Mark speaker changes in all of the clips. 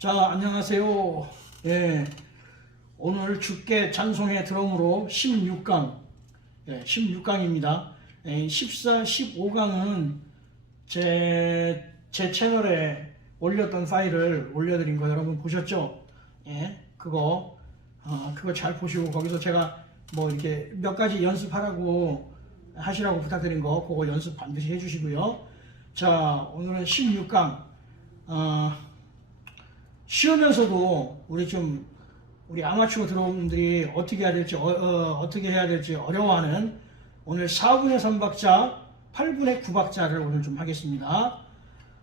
Speaker 1: 자, 안녕하세요. 예. 오늘 주께 찬송의 드럼으로 16강, 예, 16강입니다. 예, 14, 15강은 제, 제 채널에 올렸던 파일을 올려드린 거 여러분 보셨죠? 예, 그거, 어, 그거 잘 보시고 거기서 제가 뭐 이렇게 몇 가지 연습하라고 하시라고 부탁드린 거, 그거 연습 반드시 해주시고요. 자, 오늘은 16강, 어, 쉬우면서도 우리 좀 우리 아마추어 드럼들이 어떻게 해야 될지 어, 떻게 해야 될지 어려워하는 오늘 4분의 3박자, 8분의 9박자를 오늘 좀 하겠습니다.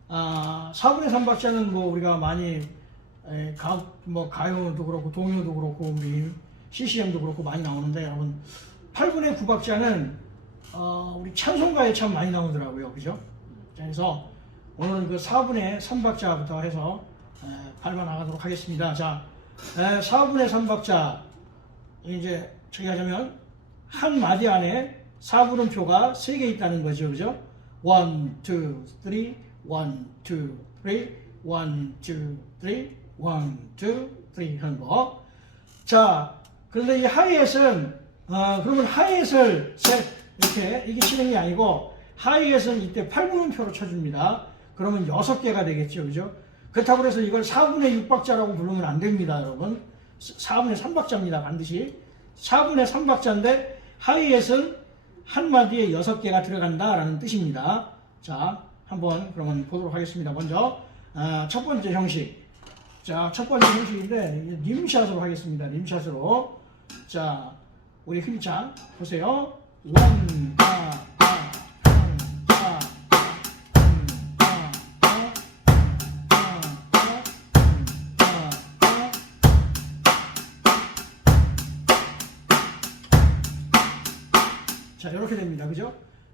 Speaker 1: 아, 4분의 3박자는 뭐 우리가 많이 에, 가, 뭐 가요도 그렇고 동요도 그렇고 우리 CCM도 그렇고 많이 나오는데 여러분 8분의 9박자는 어, 우리 찬송가에 참 많이 나오더라고요. 그죠? 자, 그래서 오늘은 그 4분의 3박자부터 해서 에, 밟아 나가도록 하겠습니다. 자, 에, 4분의 3박자 이제 저기 하자면 한 마디 안에 4분음표가 3개 있다는 거죠. 그죠? 1, 2, 3, 1, 2, 3, 1, 2, 3, 1, 2, 3 하는 거. 자, 그런데 이 하이햇은 어, 그러면 하이햇을 셋 이렇게 이게 게 아니고 하이햇은 이때 8분음표로 쳐줍니다. 그러면 6개가 되겠죠. 그죠? 그렇다고 해서 이걸 4분의 6박자라고 부르면 안 됩니다, 여러분. 4분의 3박자입니다, 반드시. 4분의 3박자인데 하이햇은 한 마디에 6개가 들어간다라는 뜻입니다. 자, 한번 그러면 보도록 하겠습니다. 먼저 아, 첫 번째 형식. 자, 첫 번째 형식인데 림샷으로 하겠습니다. 림샷으로. 자, 우리 흔자 보세요. 원, 아,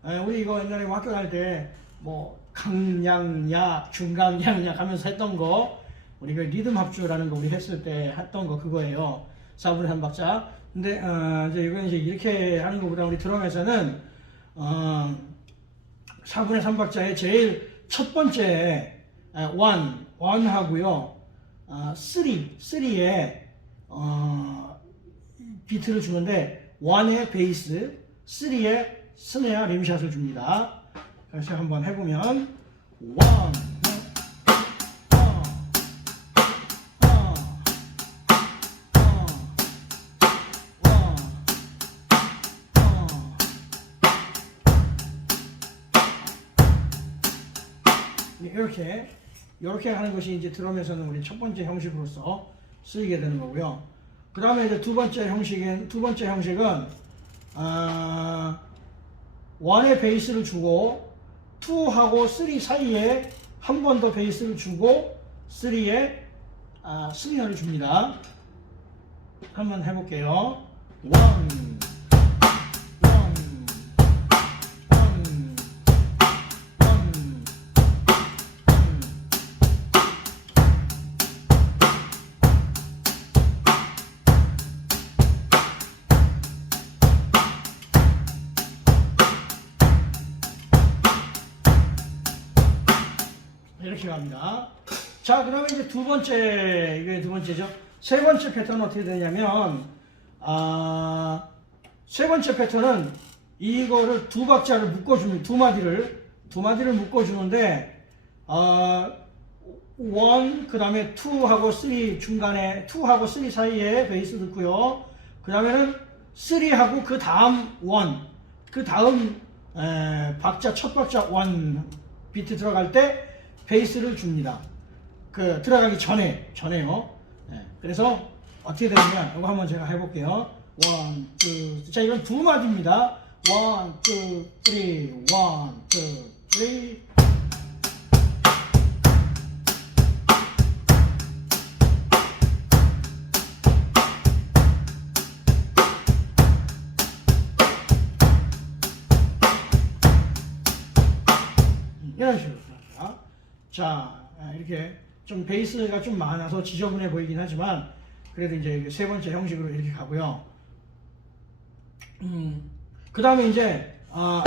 Speaker 1: 에, 우리 이거 옛날에 학교 다닐 때, 뭐, 강량약, 중강량약 하면서 했던 거, 우리 그 리듬 합주라는 거 우리 했을 때 했던 거 그거예요. 4분의 3 박자. 근데, 어, 이제 이건 이제 이렇게 하는 것보다 우리 드럼에서는, 어, 4분의 3 박자의 제일 첫 번째, 원, 원 하고요. 어, 3, 3에, 어, 비트를 주는데, 1의 베이스, 3의 스네어 림샷을 줍니다. 다시 한번 해보면, 1, 네, 이렇게 이렇게 하는 것이 이제 드럼에서는 우리 첫 번째 형식으로서 쓰이게 되는 거고요. 그 다음에 이제 두 번째 형식은 두 번째 형식은 아, 1의 베이스를 주고 2하고 3 사이에 한 번 더 베이스를 주고 3에 아, 시그널을 줍니다. 한번 해볼게요. 1 이렇게 갑니다. 자, 그러면 이제 두 번째, 이게 두 번째죠. 세 번째 패턴은 어떻게 되냐면, 아, 세 번째 패턴은 이거를 두 박자를 묶어주는, 두 마디를, 두 마디를 묶어주는데, 아, 원, 그 다음에 투하고 쓰리 중간에, 투하고 쓰리 사이에 베이스 듣고요. 그 다음에는 쓰리하고 그 다음 원, 그 다음 에, 박자, 첫 박자 원 비트 들어갈 때 베이스를 줍니다. 그 들어가기 전에 전에요. 예, 그래서 어떻게 되냐면 이거 한번 제가 해볼게요. 원, 투, 자 이건 두 마디입니다. 원, 투, 쓰리, 원, 투, 쓰리. 이런 식으로. 자, 아, 이렇게 좀 베이스가 좀 많아서 지저분해 보이긴 하지만 그래도 이제 세 번째 형식으로 이렇게 가고요. 음, 그 다음에 이제 아,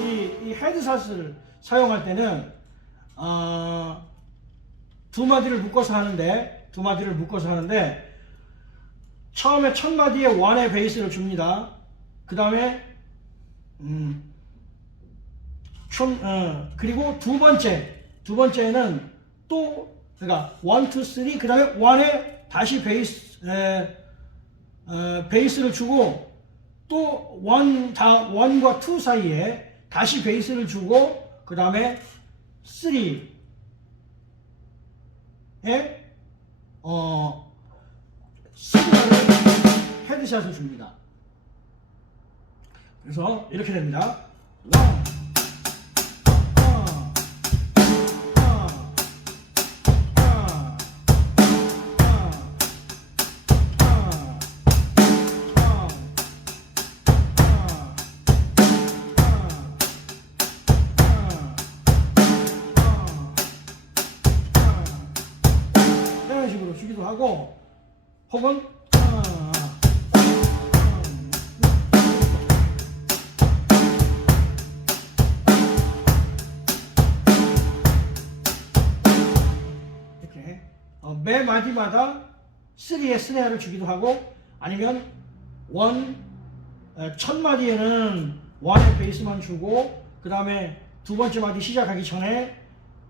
Speaker 1: 이, 이 헤드샷을 사용할 때는 아, 두 마디를 묶어서 하는데 두 마디를 묶어서 하는데 처음에 첫 마디에 원의 베이스를 줍니다. 그 다음에 음, 총, 어, 그리고 두 번째 두 번째는 또 그러니까 1, 2, 3 그다음에 1에 다시 베이스 에, 에, 베이스를 주고 또 1, 다 1과 2 사이에 다시 베이스를 주고 그다음에 3에 어 시그널을 헤드샷을 줍니다. 그래서 이렇게 됩니다. 1 식으로 주기도 하고 혹은 이렇게 어, 매 마디마다 3의 스네어를 주기도 하고 아니면 원, 어, 첫 마디에는 원의 베이스만 주고 그 다음에 두 번째 마디 시작하기 전에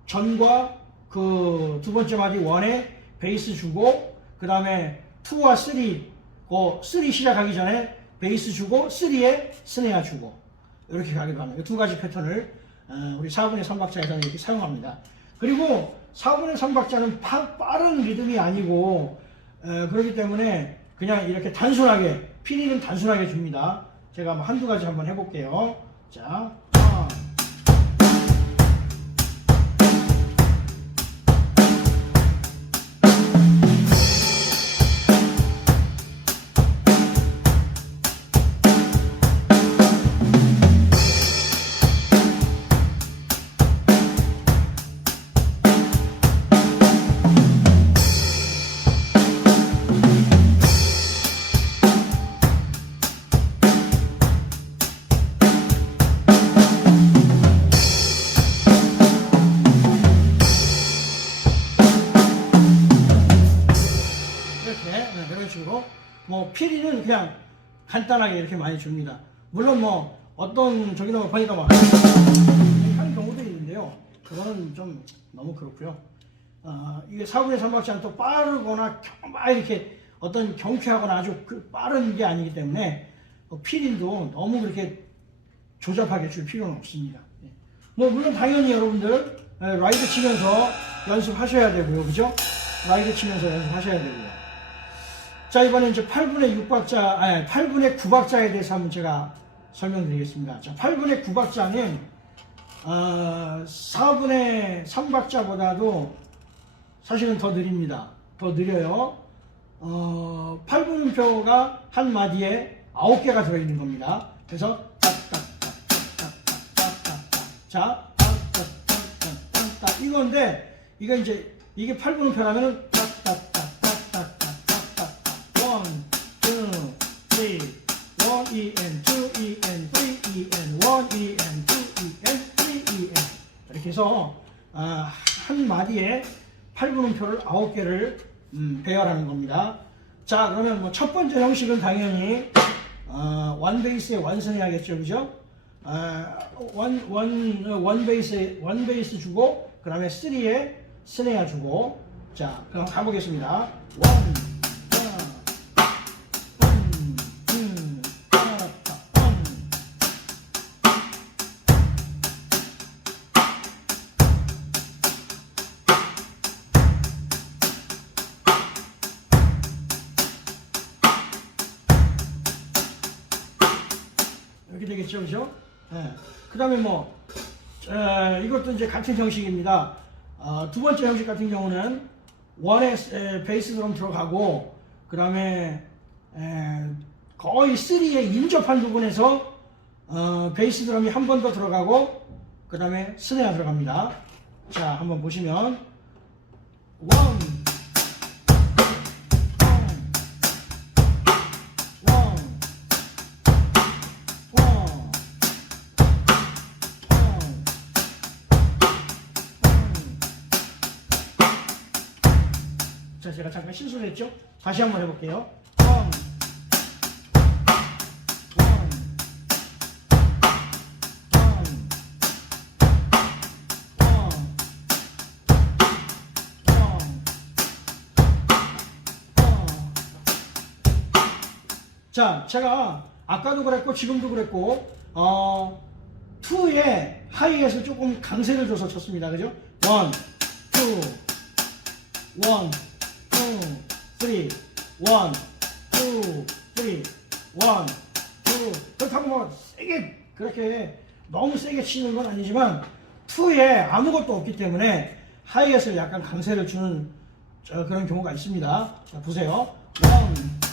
Speaker 1: 전과 그 두 번째 마디 원에 베이스 주고 그 다음에 2와 3, 그3 시작하기 전에 베이스 주고 3에 스네어 주고 이렇게 가기도 합니다. 두 가지 패턴을 어, 우리 4분의 3박자에서는 이렇게 사용합니다. 그리고 4분의 3박자는 빠른 리듬이 아니고 어, 그렇기 때문에 그냥 이렇게 단순하게 피리는 단순하게 줍니다. 제가 한두 가지 한번 해볼게요. 자, 피리는 그냥 간단하게 이렇게 많이 줍니다. 물론 뭐 어떤 저기도 보니까 막 하는 경우도 있는데요. 그거는 좀 너무 그렇고요. 어, 이게 4분의 3박자는 또 빠르거나 겨- 막 이렇게 어떤 경쾌하거나 아주 그 빠른 게 아니기 때문에 어, 피리도 너무 그렇게 조잡하게 줄 필요는 없습니다. 예. 뭐 물론 당연히 여러분들 에, 라이드 치면서 연습하셔야 되고요, 그죠? 라이드 치면서 연습하셔야 되고요. 자, 이번엔 이제 8분의 6박자, 아니, 8분의 9박자에 대해서 한번 제가 설명드리겠습니다. 자, 8분의 9박자는, 어, 4분의 3박자보다도 사실은 더 느립니다. 더 느려요. 어, 8분음표가 한 마디에 9개가 들어있는 겁니다. 그래서, 자, 이건데, 이게 이제, 이게 8분음표라면은, 이, 엔, 원, 이, 엔, 투, 이, 엔, 쓰리, 이, 엔 이렇게 해서 아, 한 마디에 8분음표를 9개를 음, 배열하는 겁니다. 자, 그러면 뭐 첫 번째 형식은 당연히 어, 원 베이스에 완성해야겠죠, 그죠? 아, 원, 원, 원 베이스, 원 베이스 주고, 그 다음에 3에 스네어 주고, 자, 그럼 가보겠습니다. 원, 이렇게 되겠죠, 그죠? 예. 그 다음에 뭐, 에, 이것도 이제 같은 형식입니다. 어, 두 번째 형식 같은 경우는 원에 에, 베이스 드럼 들어가고, 그 다음에 거의 3에 인접한 부분에서 어, 베이스 드럼이 한 번 더 들어가고, 그 다음에 스네어 들어갑니다. 자, 한번 보시면, 원, 제가 잠깐 실수를 했죠? 다시 한번 해볼게요. 자, 제가 아까도 그랬고 지금도 그랬고 어 2에 하이에서 조금 강세를 줘서 쳤습니다. 그죠? 1 2 1 2 3 1 2 3 1 2 그렇다고 뭐 세게 그렇게 너무 세게 치는 건 아니지만 2에 아무것도 없기 때문에 하이에서 약간 강세를 주는 저 그런 경우가 있습니다. 자, 보세요. 1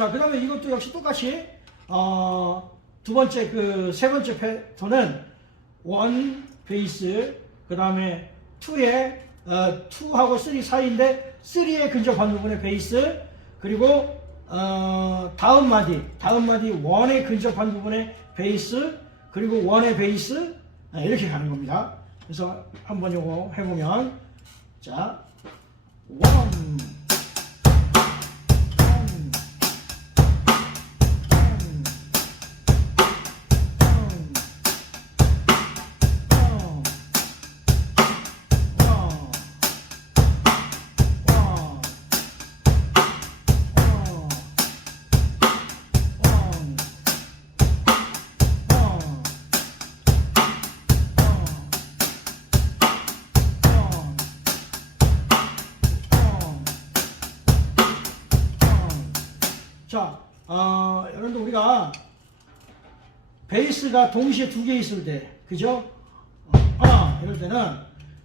Speaker 1: 자, 그 다음에 이것도 역시 똑같이, 어, 두 번째, 그, 세 번째 패턴은 원 베이스, 그 다음에 투에, 어, 투하고 쓰리 사이인데, 쓰리에 근접한 부분의 베이스, 그리고, 어, 다음 마디, 다음 마디 원에 근접한 부분의 베이스, 그리고 원의 베이스, 아, 이렇게 가는 겁니다. 그래서 한번 요거 해보면, 자, 원, 어, 여러분들 우리가 베이스가 동시에 두 개 있을 때, 그죠? 어, 아, 이럴 때는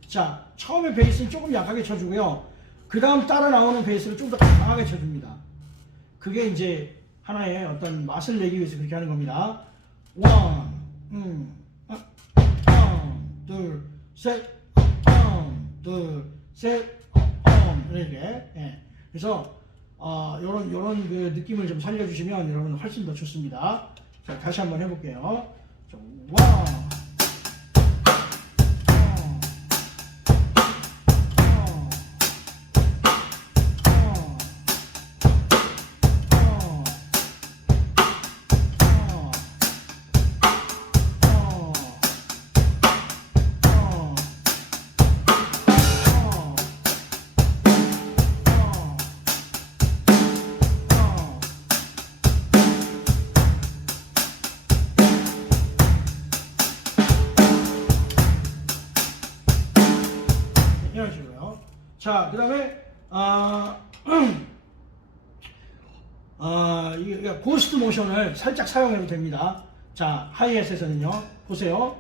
Speaker 1: 자, 처음에 베이스는 조금 약하게 쳐주고요. 그 다음 따라 나오는 베이스를 좀 더 강하게 쳐줍니다. 그게 이제 하나의 어떤 맛을 내기 위해서 그렇게 하는 겁니다. 원, 음, 아, 하나, 둘, 셋, 하나, 둘, 셋, 하나, 이렇게. 예. 그래서 어, 요런 요런 그 느낌을 좀 살려주시면 여러분 훨씬 더 좋습니다. 자, 다시 한번 해볼게요. 자, 와. 모션을 살짝 사용해도 됩니다. 자, 하이햇에서는요. 보세요.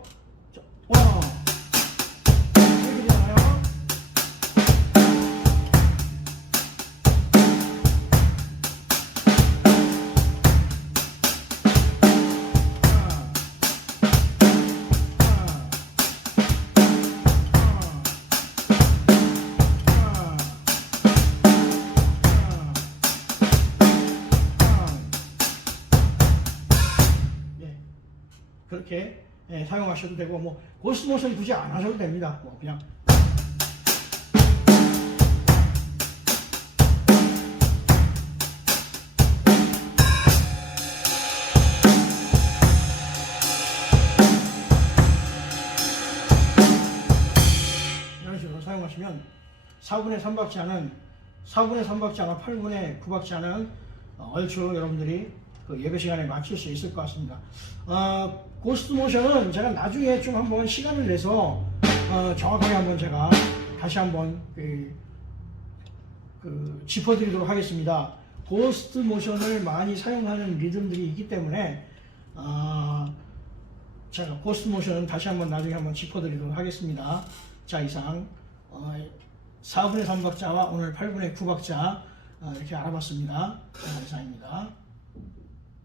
Speaker 1: 하셔도 되고 뭐 고스트 모션 굳이 안 하셔도 됩니다. 뭐 그냥 이런 식으로 사용하시면 4분의 3박지 않은 4분의 3박지 않아 8분의 9박지 않은 어, 얼추 여러분들이 그 예배 시간에 맞출 수 있을 것 같습니다. 어, 고스트 모션은 제가 나중에 좀 한번 시간을 내서 어, 정확하게 한번 제가 다시 한번 그, 그 짚어드리도록 하겠습니다. 고스트 모션을 많이 사용하는 리듬들이 있기 때문에 어, 제가 고스트 모션은 다시 한번 나중에 한번 짚어드리도록 하겠습니다. 자 이상 어, 4분의 3박자와 오늘 8분의 9박자 어, 이렇게 알아봤습니다. 자, 이상입니다.